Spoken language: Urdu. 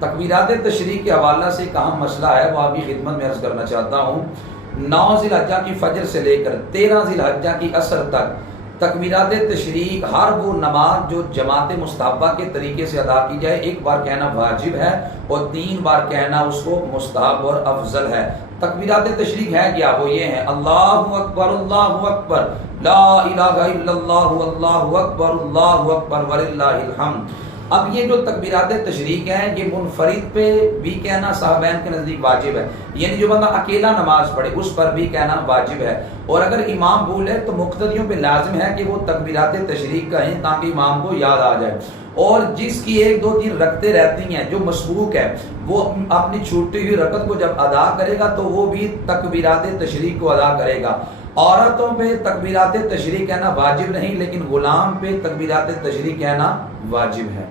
تکبیرات تشریق کے حوالہ سے ایک اہم مسئلہ ہے، وہ آپ کی خدمت میں عرض کرنا چاہتا ہوں۔ 9 ذی الحجہ کی فجر سے لے کر 13 ذی الحجہ کی عصر تک تکبیرات تشریق ہر وہ نماز جو جماعت مستحبہ کے طریقے سے ادا کی جائے، ایک بار کہنا واجب ہے اور 3 بار کہنا اس کو مستحب اور افضل ہے۔ تکبیرات تشریق ہے کیا؟ وہ یہ ہیں: اللہ اکبر لا الہ الا اللہ اللہ اکبر وللہ الحمد۔ اب یہ جو تکبیرات تشریق ہیں یہ منفرد پہ بھی کہنا صحابین کے نزدیک واجب ہے، یعنی جو بندہ اکیلا نماز پڑھے اس پر بھی کہنا واجب ہے، اور اگر امام بھولے تو مقتدیوں پہ لازم ہے کہ وہ تکبیرات تشریق کہیں تاکہ امام کو یاد آ جائے، اور جس کی 1 2 3 رکعتیں رہتی ہیں جو مسبوق ہے وہ اپنی چھوٹی ہوئی رکعت کو جب ادا کرے گا تو وہ بھی تکبیرات تشریق کو ادا کرے گا۔ عورتوں پہ تکبیرات تشریق کہنا واجب نہیں، لیکن غلام پہ تکبیرات تشریق کہنا واجب ہے۔